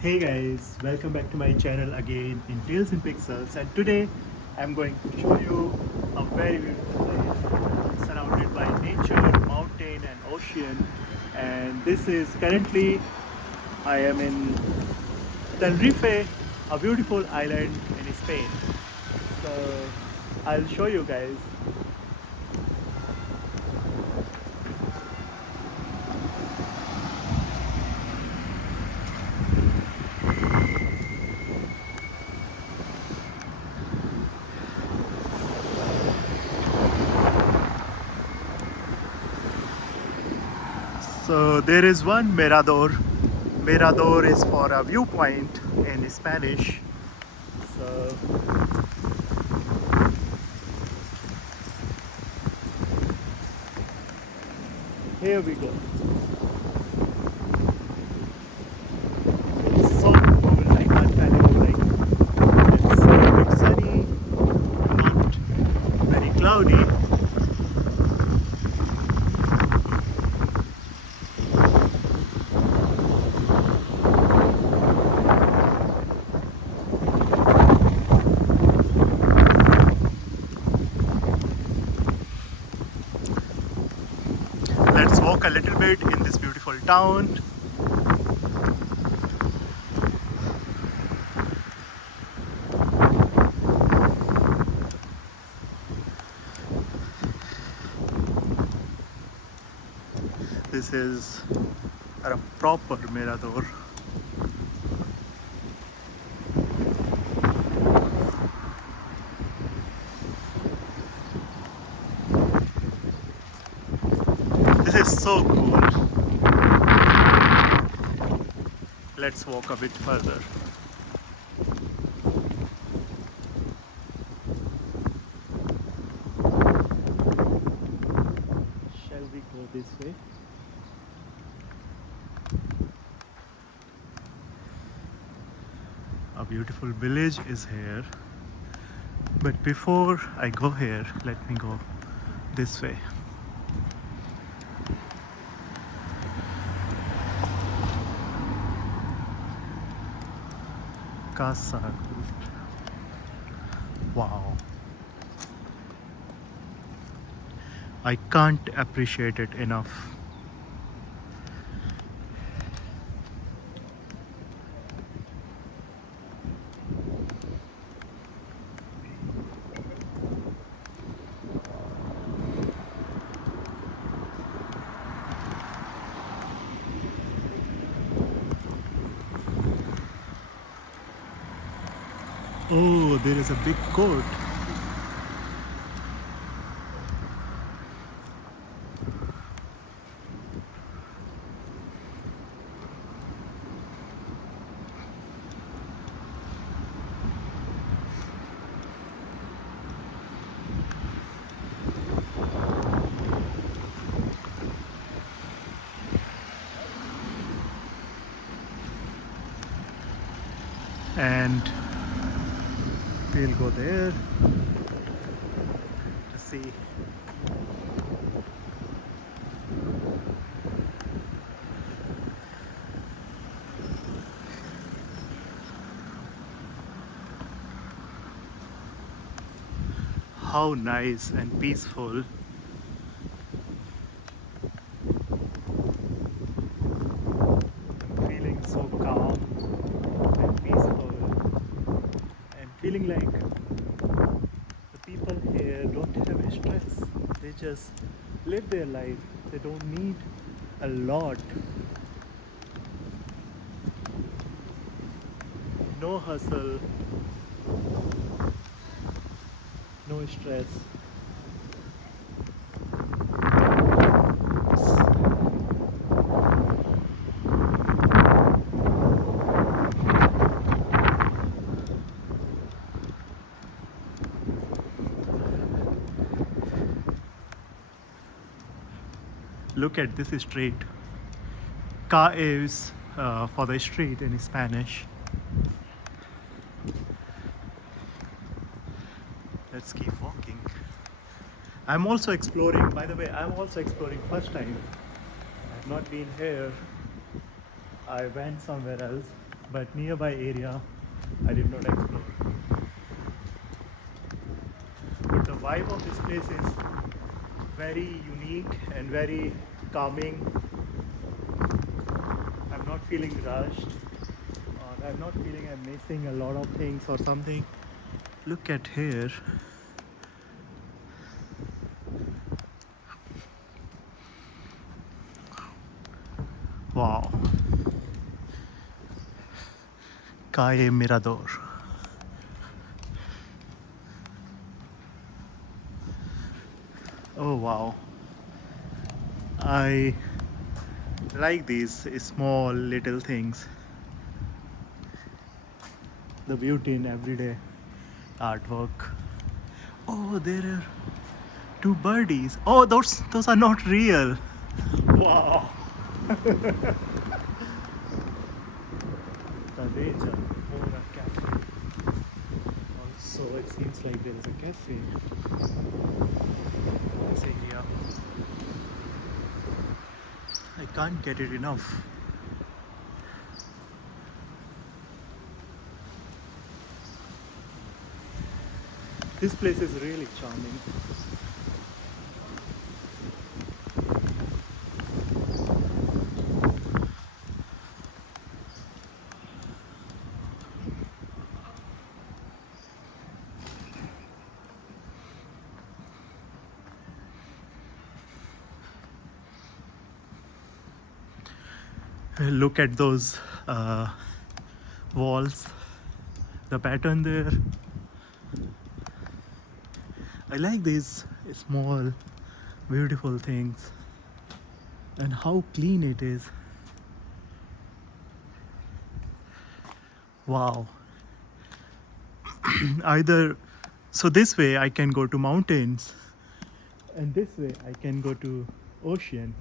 Hey guys, welcome back to my channel again in Tales in Pixels, and today I'm going to show you a very beautiful place surrounded by nature, mountain and ocean. And this is currently I am in Tenerife, a beautiful island in Spain. So I'll show you guys. So there is one mirador. Mirador is for a viewpoint in Spanish. So here we go. It's so cool, I can't tell you. Like it's a bit sunny, not very cloudy. Let's walk a little bit in this beautiful town. This is a proper mirador. This is so cool. Let's walk a bit further. Shall we go this way? A beautiful village is here. But before I go here, let me go this way. Casa. Wow. I can't appreciate it enough. Oh, there is a big court. And we'll go there to see. How nice and peaceful. I'm feeling so calm and peaceful and feeling like the people here don't have a stress. They just live their life. They don't need a lot. No hustle, no stress. Look at this street. Ca is for the street in Spanish. Let's keep walking. I'm also exploring, by the way, I'm also exploring first time. I've not been here. I went somewhere else. but nearby area I did not explore. But the vibe of this place is very unique and very calming. I'm not feeling rushed, or I'm not feeling I'm missing a lot of things or something. Look at here. Wow. Calle Mirador. Oh wow. I like these small little things. The beauty in everyday artwork. Oh, there are two birdies. Oh, those are not real. Wow. The nature or a cafe. Also, it seems like there is a cafe in this area. I can't get it enough. This place is really charming. Look at those walls, the pattern there. I like these small, beautiful things, and how clean it is. Wow. Either, so this way I can go to mountains, and this way I can go to ocean.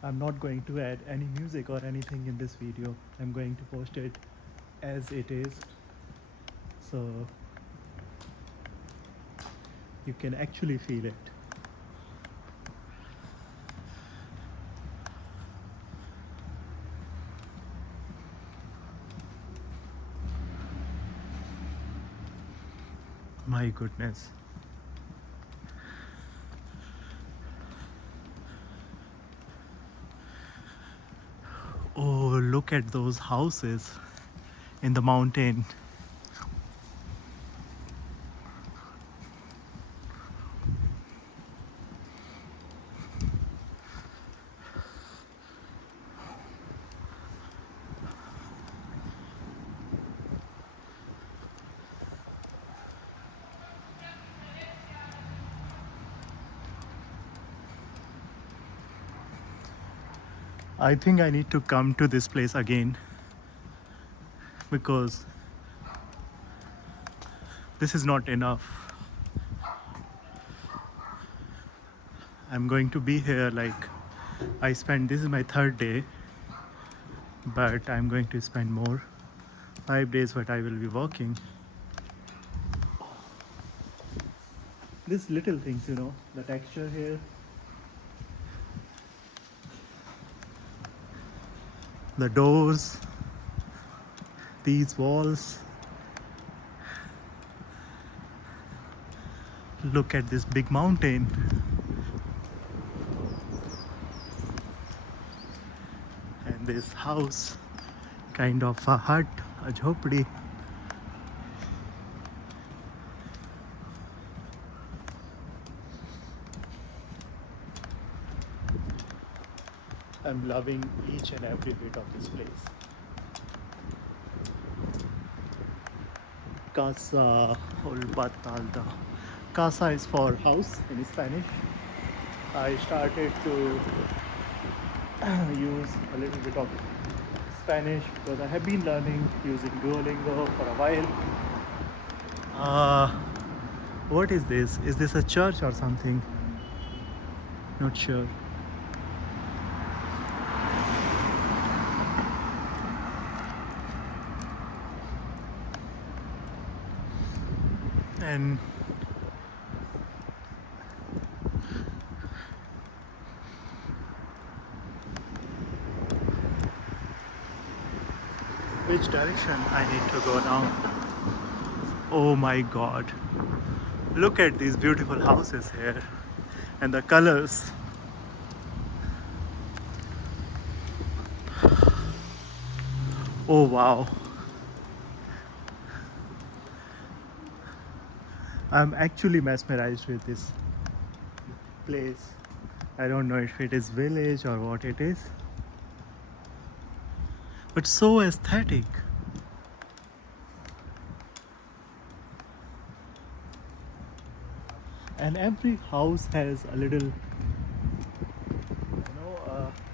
I'm not going to add any music or anything in this video. I'm going to post it as it is, so you can actually feel it. My goodness. Oh, look at those houses in the mountain. I think I need to come to this place again because this is not enough. I'm going to be here like this is my third day, but I'm going to spend more 5 days, but I will be working. These little things, the texture here, the doors, these walls. Look at this big mountain. And this house, kind of a hut, a jhopdi. I'm loving each and every bit of this place. Casa Olbatalda. Casa is for house in Spanish. I started to use a little bit of Spanish because I have been learning using Duolingo for a while. What is this? Is this a church or something? Not sure. And which direction I need to go now? Oh my god. Look at these beautiful houses here and the colors. Oh wow. I'm actually mesmerized with this place. I don't know if it is village or what it is, but so aesthetic. And every house has a little,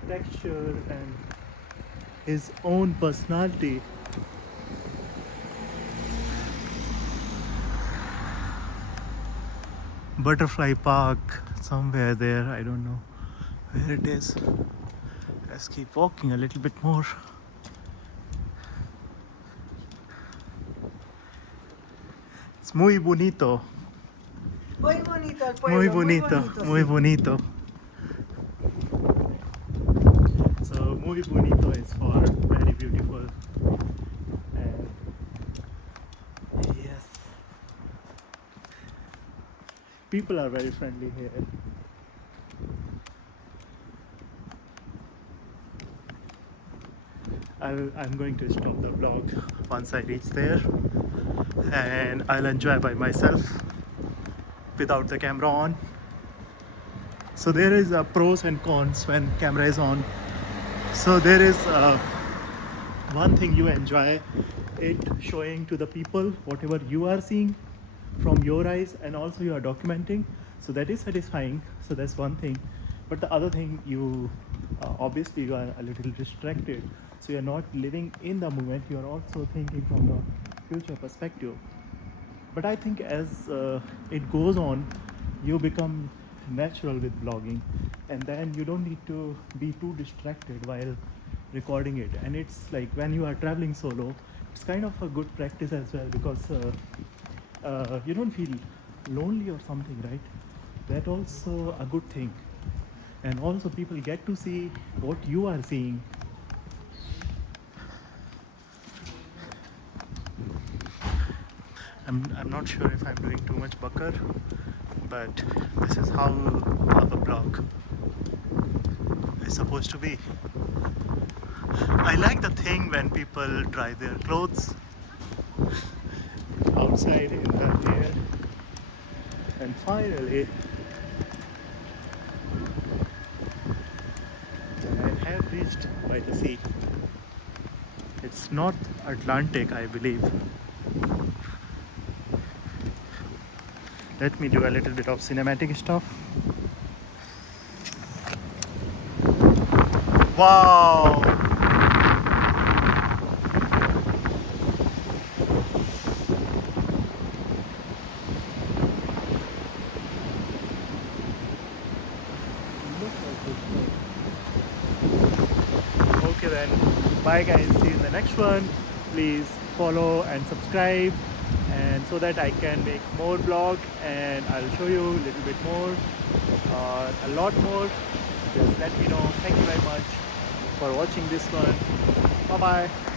texture and his own personality. Butterfly Park somewhere there, I don't know where it is. Let's keep walking a little bit more. It's muy bonito. Muy bonito el Muy pueblo, bonito, muy sí. bonito. So muy bonito is for very beautiful. And yes, people are very friendly here. I'm going to stop the vlog once I reach there, and I'll enjoy by myself without the camera on. So there is pros and cons when camera is on. So there is one thing you enjoy it showing to the people whatever you are seeing from your eyes, and also you are documenting, so that is satisfying. So that's one thing. But the other thing, you obviously you are a little distracted, so you're not living in the moment, you're also thinking from the future perspective. But I think as it goes on, you become natural with vlogging, and then you don't need to be too distracted while recording it. And it's like when you are traveling solo, it's kind of a good practice as well, because you don't feel lonely or something, right? That also a good thing. And also people get to see what you are seeing. I'm not sure if I'm doing too much bucker, but this is how a blog is supposed to be. I like the thing when people dry their clothes outside in the air. And finally, I have reached by the sea. It's North Atlantic, I believe. Let me do a little bit of cinematic stuff. Wow! Okay then, bye guys, see you in the next one. Please follow and subscribe, and so that I can make more vlog, and I'll show you a little bit more or a lot more. Just let me know. Thank you very much for watching this one. Bye bye.